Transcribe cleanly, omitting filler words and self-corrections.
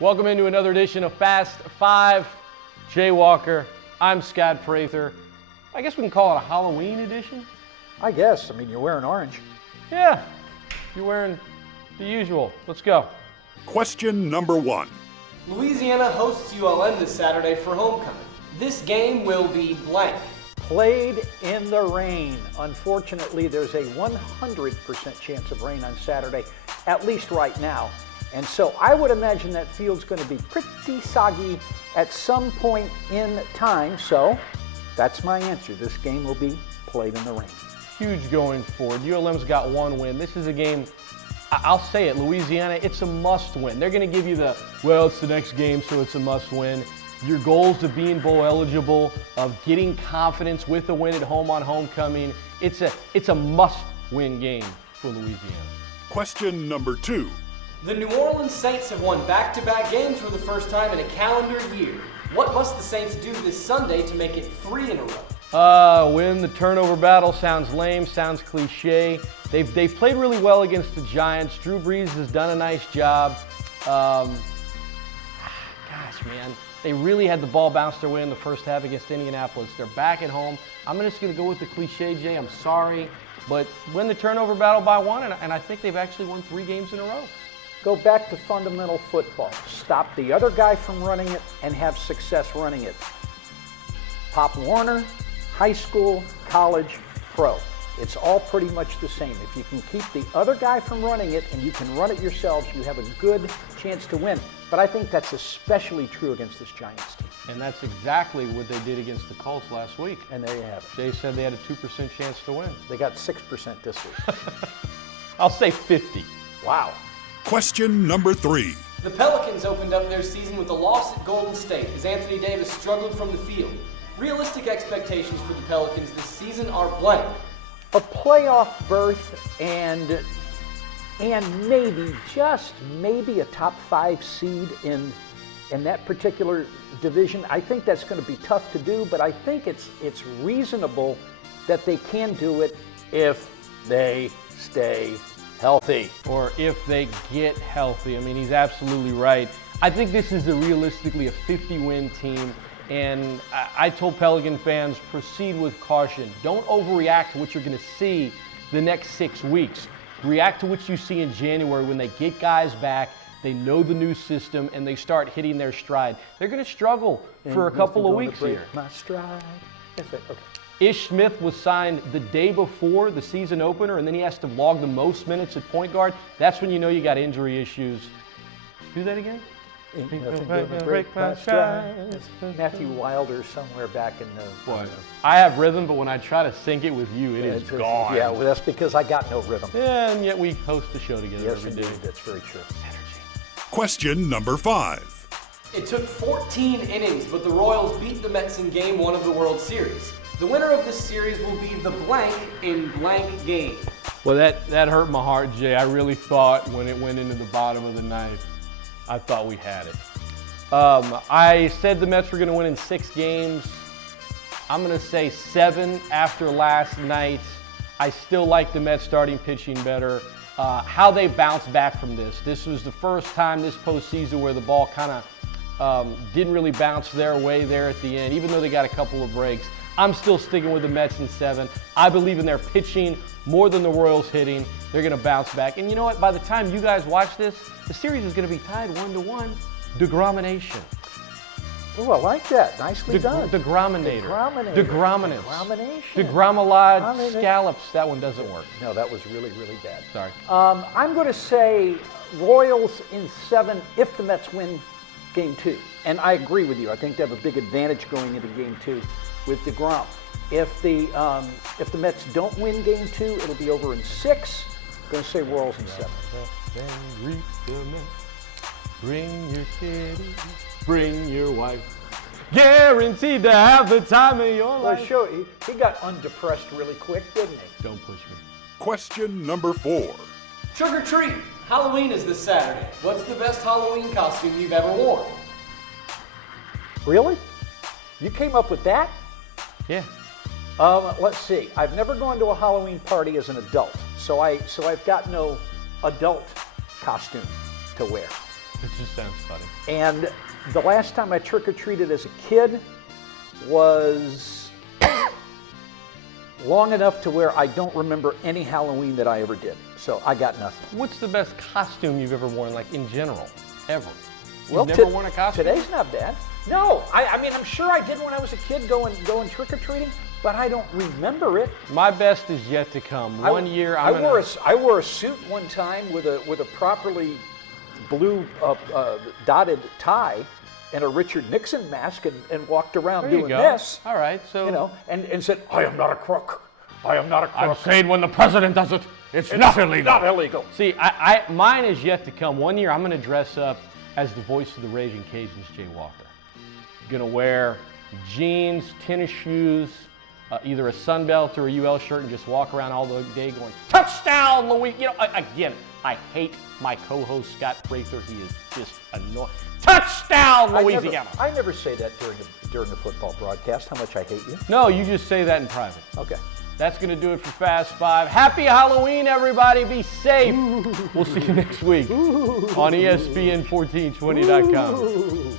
Welcome into another edition of Fast Five. Jay Walker, I'm Scott Prather. I guess we can call it a Halloween edition. I guess. I mean, you're wearing orange. Yeah, you're wearing the usual. Let's go. Question number 1. Louisiana hosts ULM this Saturday for homecoming. This game will be blank. Played in the rain. Unfortunately, there's a 100% chance of rain on Saturday, at least right now. And so I would imagine that field's going to be pretty soggy at some point in time. So that's my answer. This game will be played in the rain. Huge going forward. ULM's got one win. This is a game, I'll say it, Louisiana, it's a must win. They're going to give you it's the next game, so it's a must win. Your goals of being bowl eligible, of getting confidence with a win at home on homecoming, it's a must win game for Louisiana. Question number 2. The New Orleans Saints have won back-to-back games for the first time in a calendar year. What must the Saints do this Sunday to make it 3 in a row? Win the turnover battle. Sounds lame, sounds cliche. They've played really well against the Giants. Drew Brees has done a nice job. Gosh, man. They really had the ball bounce their way in the first half against Indianapolis. They're back at home. I'm just going to go with the cliche, Jay. I'm sorry. But win the turnover battle by 1, and I think they've actually won 3 games in a row. Go back to fundamental football. Stop the other guy from running it and have success running it. Pop Warner, high school, college, pro. It's all pretty much the same. If you can keep the other guy from running it and you can run it yourselves, you have a good chance to win. But I think that's especially true against this Giants team. And that's exactly what they did against the Colts last week. And there you have it. Jay said they had a 2% chance to win. They got 6% this week. I'll say 50. Wow. Question number 3. The Pelicans opened up their season with a loss at Golden State as Anthony Davis struggled from the field. Realistic expectations for the Pelicans this season are blank. A playoff berth and maybe, just maybe, a top 5 seed in that particular division. I think that's going to be tough to do, but I think it's reasonable that they can do it if they stay healthy. Or if they get healthy. I mean, he's absolutely right. I think this is realistically a 50-win team, and I told Pelican fans, proceed with caution. Don't overreact to what you're going to see the next 6 weeks. React to what you see in January when they get guys back, they know the new system, and they start hitting their stride. They're going to struggle for a couple of weeks here. My stride. Okay. Ish Smith was signed the day before the season opener, and then he has to log the most minutes at point guard. That's when you know you got injury issues. Do that again? Break my stride. Matthew Wilder somewhere back in the... What? I have rhythm, but when I try to sync it with you, it's gone. Yeah, well, that's because I got no rhythm. Yeah, and yet we host the show together Yes, every indeed. day. That's very true. Question number 5. It took 14 innings, but the Royals beat the Mets in Game 1 of the World Series. The winner of this series will be the blank in blank game. Well, that hurt my heart, Jay. I really thought when it went into the bottom of the ninth, I thought we had it. I said the Mets were going to win in 6 games. I'm going to say 7 after last night. I still like the Mets starting pitching better. How they bounced back from this. This was the first time this postseason where the ball kind of didn't really bounce their way there at the end, even though they got a couple of breaks. I'm still sticking with the Mets in 7. I believe in their pitching more than the Royals hitting. They're going to bounce back. And you know what? By the time you guys watch this, the series is going to be tied 1-1. Degromination. Oh, I like that. Nicely done. Degrominator. Degromination. Degromelade scallops. That one doesn't work. No, that was really, really bad. Sorry. I'm going to say Royals in 7 if the Mets win Game 2. And I agree with you. I think they have a big advantage going into Game 2 with DeGrom. If the Mets don't win Game 2, it'll be over in 6. I'm going to say Royals in 7. Bring your kitty, bring your wife. Guaranteed to have the time of your life. Well, sure, he got undepressed really quick, didn't he? Don't push me. Question number 4. Trick or treat. Halloween is this Saturday. What's the best Halloween costume you've ever worn? Really? You came up with that? Yeah. Let's see. I've never gone to a Halloween party as an adult, so I've got no adult costume to wear. It just sounds funny. And the last time I trick-or-treated as a kid was long enough to where I don't remember any Halloween that I ever did. So I got nothing. What's the best costume you've ever worn, like in general, ever? Well, You've never worn a costume? Today's not bad. No, I mean, I'm sure I did when I was a kid going trick-or-treating, but I don't remember it. My best is yet to come. One year, I wore a suit one time with a properly blue dotted tie and a Richard Nixon mask and walked around There you doing go. this. All right, so You know, and said, I am not a crook. I am not a crook. I'm saying when the president does it, it's not illegal. Not illegal. See, mine is yet to come. One year, I'm going to dress up as the voice of the Raging Cajuns, Jay Walker. Going to wear jeans, tennis shoes, either a Sunbelt or a UL shirt, and just walk around all the day going, touchdown, Louis. You know, again, I hate my co-host, Scott Prather. He is just annoying. Touchdown, Louisiana. I never say that during the football broadcast, how much I hate you. No, you just say that in private. Okay. That's going to do it for Fast Five. Happy Halloween, everybody. Be safe. We'll see you next week on ESPN1420.com.